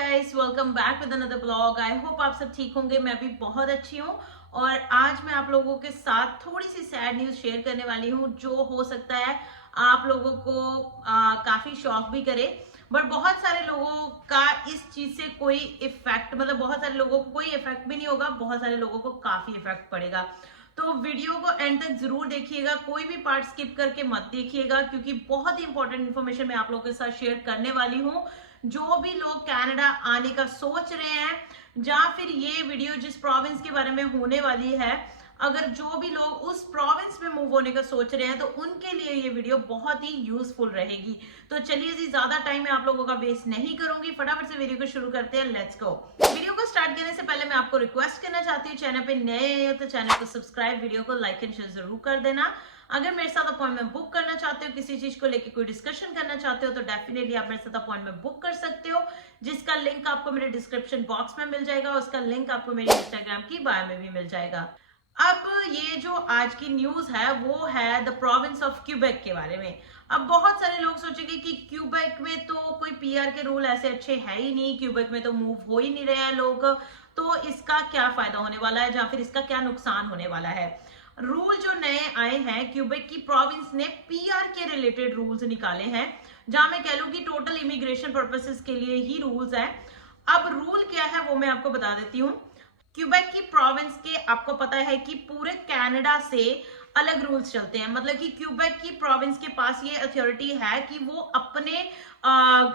Guys, welcome back with another blog. I hope आप सब ठीक होंगे। मैं भी बहुत अच्छी हूँ और आज मैं आप लोगों के साथ थोड़ी सी सैड न्यूज शेयर करने वाली हूँ जो हो सकता है आप लोगों को काफी शॉक भी करे। बट बहुत सारे लोगों का इस चीज से कोई इफेक्ट बहुत सारे लोगों को कोई इफेक्ट भी नहीं होगा, बहुत सारे लोगों को काफी इफेक्ट पड़ेगा। तो वीडियो को एंड तक जरूर देखिएगा, कोई भी पार्ट स्किप करके मत देखिएगा क्योंकि बहुत ही इंपॉर्टेंट इन्फॉर्मेशन मैं आप लोगों के साथ शेयर करने वाली हूँ। जो भी लोग कनाडा आने का सोच रहे हैं या फिर ये वीडियो जिस प्रोविंस के बारे में होने वाली है, अगर जो भी लोग उस प्रोविंस में मूव होने का सोच रहे हैं तो उनके लिए ये वीडियो बहुत ही यूजफुल रहेगी। तो चलिए जी, ज्यादा टाइम मैं आप लोगों का वेस्ट नहीं करूंगी, फटाफट से वीडियो को शुरू करते हैं। Let's go. वीडियो को स्टार्ट करने से पहले मैं आपको रिक्वेस्ट करना चाहती हूँ, चैनल पे नए हो तो चैनल को सब्सक्राइब, वीडियो को लाइक एंड शेयर जरूर कर देना। अगर मेरे साथ अपॉइंटमेंट बुक करना चाहते हो, किसी चीज को लेकर कोई डिस्कशन करना चाहते हो तो डेफिनेटली आप मेरे साथ अपॉइंटमेंट बुक कर सकते हो, जिसका लिंक आपको मेरे डिस्क्रिप्शन बॉक्स में मिल जाएगा। उसका लिंक आपको मेरी इंस्टाग्राम की बायो में भी मिल जाएगा। अब ये जो आज की न्यूज है वो है द प्रोविंस ऑफ क्यूबेक के बारे में। अब बहुत सारे लोग सोचेंगे कि क्यूबेक में तो कोई पीआर के रूल ऐसे अच्छे है ही नहीं, क्यूबेक में तो मूव हो ही नहीं रहे हैं लोग, तो इसका क्या फायदा होने वाला है या फिर इसका क्या नुकसान होने वाला है। रूल जो नए आए हैं, क्यूबेक की प्रोविंस ने पीआर के रिलेटेड रूल्स निकाले हैं, जहां मैं कह लूं कि टोटल इमिग्रेशन पर्पसेस के लिए ही रूल्स है। अब रूल क्या है वो मैं आपको बता देती हूँ। क्यूबेक की प्रोविंस के आपको पता है कि पूरे कनाडा से अलग रूल्स चलते हैं, मतलब कि क्यूबेक की प्रोविंस के पास ये अथॉरिटी है कि वो अपने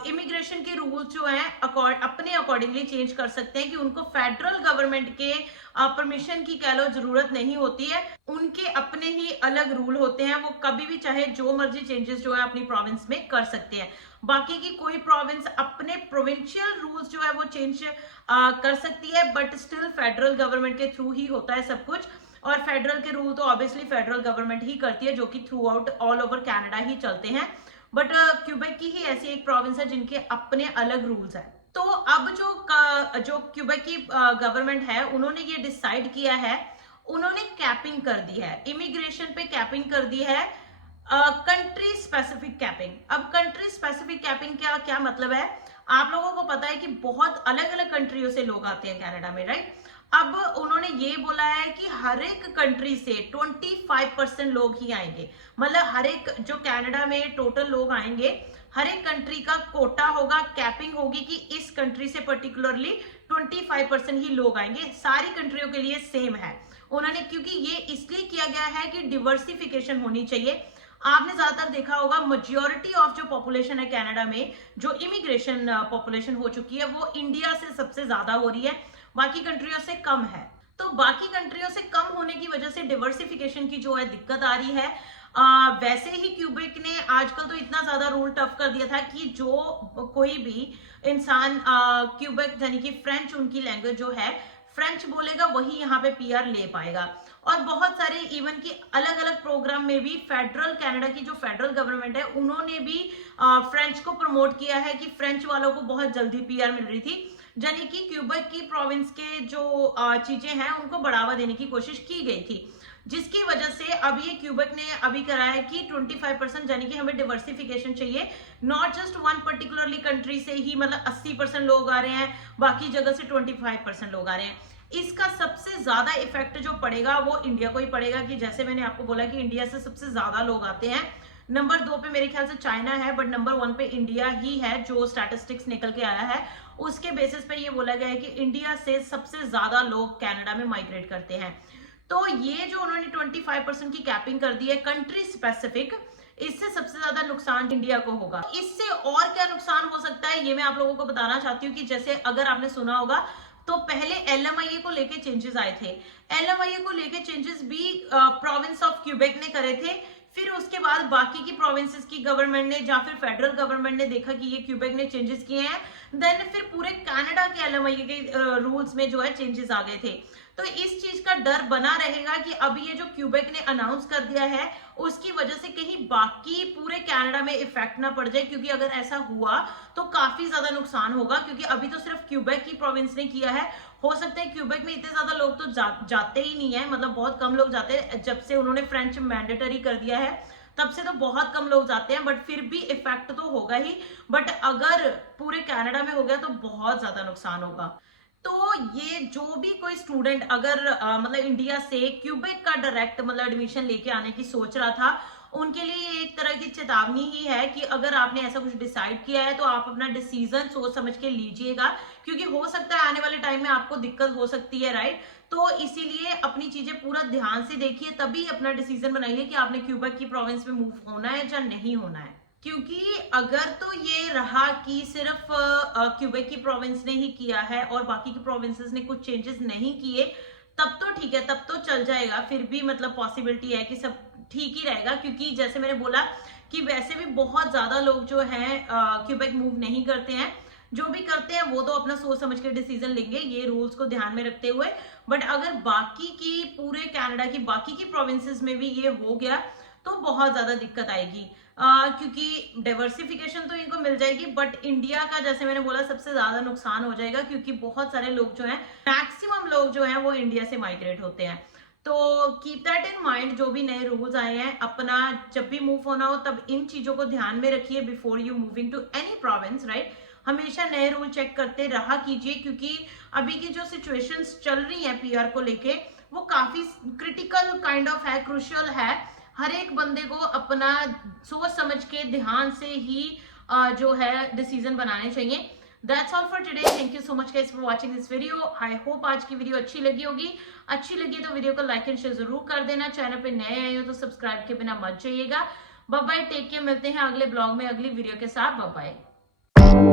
इमिग्रेशन के रूल्स जो हैं अपने अकॉर्डिंगली चेंज कर सकते हैं, कि उनको फेडरल गवर्नमेंट के परमिशन की कह लो जरूरत नहीं होती है। उनके अपने ही अलग रूल होते हैं, वो कभी भी चाहे जो मर्जी चेंजेस जो है अपनी प्रोविंस में कर सकते हैं। बाकी की कोई प्रोविंस अपने प्रोविंशियल रूल्स जो है वो चेंज कर सकती है, बट स्टिल फेडरल गवर्नमेंट के थ्रू ही होता है सब कुछ। और फेडरल के रूल तो ऑब्वियसली फेडरल गवर्नमेंट ही करती है, जो कि throughout all over Canada ही चलते हैं। बट क्यूबेक की ही ऐसी एक प्रोविंस है जिनके अपने अलग रूल्स है। तो अब जो क्यूबेक की गवर्नमेंट है उन्होंने ये डिसाइड किया है, उन्होंने कैपिंग कर दी है, इमिग्रेशन पे कैपिंग कर दी है, कंट्री स्पेसिफिक कैपिंग। अब कंट्री स्पेसिफिक कैपिंग क्या क्या मतलब है, आप लोगों को पता है कि बहुत अलग अलग कंट्रियों से लोग आते हैं कनाडा में, राइट। अब उन्होंने ये बोला है कि हर एक कंट्री से 25% लोग ही आएंगे, मतलब हर एक जो कनाडा में टोटल लोग आएंगे, हर एक कंट्री का कोटा होगा, कैपिंग होगी कि इस कंट्री से पर्टिकुलरली 25% ही लोग आएंगे। सारी कंट्रियों के लिए सेम है उन्होंने, क्योंकि ये इसलिए किया गया है कि डिवर्सिफिकेशन होनी चाहिए। आपने ज्यादातर देखा होगा मेजॉरिटी ऑफ जो पॉपुलेशन है कनाडा में, जो इमिग्रेशन पॉपुलेशन हो चुकी है वो इंडिया से सबसे ज्यादा हो रही है, बाकी कंट्रियों से कम है। तो बाकी कंट्रियों से कम होने की वजह से डिवर्सिफिकेशन की जो है दिक्कत आ रही है। वैसे ही क्यूबेक ने आजकल तो इतना ज्यादा रूल टफ कर दिया था कि जो कोई भी इंसान क्यूबेक यानी कि फ्रेंच उनकी लैंग्वेज जो है फ्रेंच बोलेगा वही यहाँ पे पीआर ले पाएगा। और बहुत सारे इवन की अलग अलग प्रोग्राम में भी फेडरल कनाडा की जो फेडरल गवर्नमेंट है उन्होंने भी फ्रेंच को प्रमोट किया है, कि फ्रेंच वालों को बहुत जल्दी पीआर मिल रही थी, यानी कि क्यूबेक की प्रोविंस के जो चीजें हैं उनको बढ़ावा देने की कोशिश की गई थी, जिसकी वजह से अब ये क्यूबेक ने अभी करा है कि 25% यानी कि हमें डिवर्सिफिकेशन चाहिए, not just one particularly country से ही मतलब 80% लोग आ रहे हैं, बाकी जगह से 25% लोग आ रहे हैं। इसका सबसे ज्यादा इफेक्ट जो पड़ेगा वो इंडिया को ही पड़ेगा, कि जैसे मैंने आपको बोला कि इंडिया से सबसे ज्यादा लोग आते हैं। नंबर 2 पे मेरे ख्याल से चाइना है, बट नंबर 1 पे इंडिया ही है, जो स्टैटिस्टिक्स निकल के आया है उसके बेसिस पे ये बोला गया है कि इंडिया से सबसे ज्यादा लोग कनाडा में माइग्रेट करते हैं। तो ये जो उन्होंने 25% की कैपिंग कर दी है कंट्री स्पेसिफिक, इससे सबसे ज्यादा नुकसान इंडिया को होगा। इससे और क्या नुकसान हो सकता है ये मैं आप लोगों को बताना चाहती हूँ, कि जैसे अगर आपने सुना होगा तो पहले एलएमआईए को लेके चेंजेस आए थे, एलएमआईए को लेके चेंजेस भी प्रोविंस ऑफ क्यूबेक ने करे थे। फिर उसके बाद बाकी की प्रोविंसेस की गवर्नमेंट ने या फिर फेडरल गवर्नमेंट ने देखा कि ये क्यूबेक ने चेंजेस किए हैं, देन फिर पूरे कनाडा के एलएमआईए के रूल्स में जो है चेंजेस आ गए थे। तो इस चीज का डर बना रहेगा कि अब ये जो क्यूबेक ने अनाउंस कर दिया है उसकी वजह से कहीं बाकी पूरे कनाडा में इफेक्ट ना पड़ जाए, क्योंकि अगर ऐसा हुआ तो काफी ज्यादा नुकसान होगा, क्योंकि अभी तो सिर्फ क्यूबेक की प्रोविंस ने किया है। हो सकता है क्यूबेक में इतने ज्यादा लोग तो जाते ही नहीं है, मतलब बहुत कम लोग जाते हैं जब से उन्होंने फ्रेंच मैंडेटरी कर दिया है। तब से तो बहुत कम लोग जाते हैं, बट फिर भी इफेक्ट तो होगा ही। बट अगर पूरे कनाडा में हो गया तो बहुत ज्यादा नुकसान होगा। तो ये जो भी कोई स्टूडेंट अगर मतलब इंडिया से क्यूबेक का डायरेक्ट मतलब एडमिशन लेके आने की सोच रहा था, उनके लिए ये एक तरह की चेतावनी ही है कि अगर आपने ऐसा कुछ डिसाइड किया है तो आप अपना डिसीजन सोच समझ के लीजिएगा, क्योंकि हो सकता है आने वाले टाइम में आपको दिक्कत हो सकती है, राइट। तो इसीलिए अपनी चीजें पूरा ध्यान से देखिए, तभी अपना डिसीजन बनाइए कि आपने क्यूबेक की प्रोविंस में मूव होना है या नहीं होना है। क्योंकि अगर तो ये रहा कि सिर्फ क्यूबेक की प्रोविंस ने ही किया है और बाकी की प्रोविंसेस ने कुछ चेंजेस नहीं किए, तब तो ठीक है, तब तो चल जाएगा। फिर भी मतलब पॉसिबिलिटी है कि सब ठीक ही रहेगा, क्योंकि जैसे मैंने बोला कि वैसे भी बहुत ज्यादा लोग जो हैं क्यूबेक मूव नहीं करते हैं। जो भी करते हैं वो तो अपना सोच समझ के डिसीजन लेंगे, ये रूल्स को ध्यान में रखते हुए। बट अगर बाकी की पूरे कनाडा की बाकी की प्रोविंसेस में भी ये हो गया तो बहुत ज्यादा दिक्कत आएगी, क्योंकि डाइवर्सिफिकेशन तो इनको मिल जाएगी, बट इंडिया का जैसे मैंने बोला सबसे ज्यादा नुकसान हो जाएगा, क्योंकि बहुत सारे लोग जो हैं, मैक्सिमम लोग जो हैं वो इंडिया से माइग्रेट होते हैं। तो कीप दैट इन माइंड, जो भी नए रूल्स आए हैं अपना जब भी मूव होना हो तब इन चीजों को ध्यान में रखिए before you moving to any province, right. हमेशा नए रूल चेक करते रहा कीजिए, क्योंकि अभी की जो सिचुएशंस चल रही है पीआर को लेके वो काफी क्रिटिकल काइंड ऑफ है, क्रूशियल है। हर एक बंदे को अपना सोच समझ के ध्यान से ही जो है डिसीजन बनाने चाहिए। That's all for today. Thank you so much guys for watching this video. I hope आज की वीडियो अच्छी लगी होगी। अच्छी लगी तो वीडियो को लाइक एंड शेयर जरूर कर देना। चैनल पे नए आए हो तो सब्सक्राइब के बिना मत जाइएगा। बाय बाय, टेक केयर, मिलते हैं अगले ब्लॉग में अगली वीडियो के साथ। Bye bye.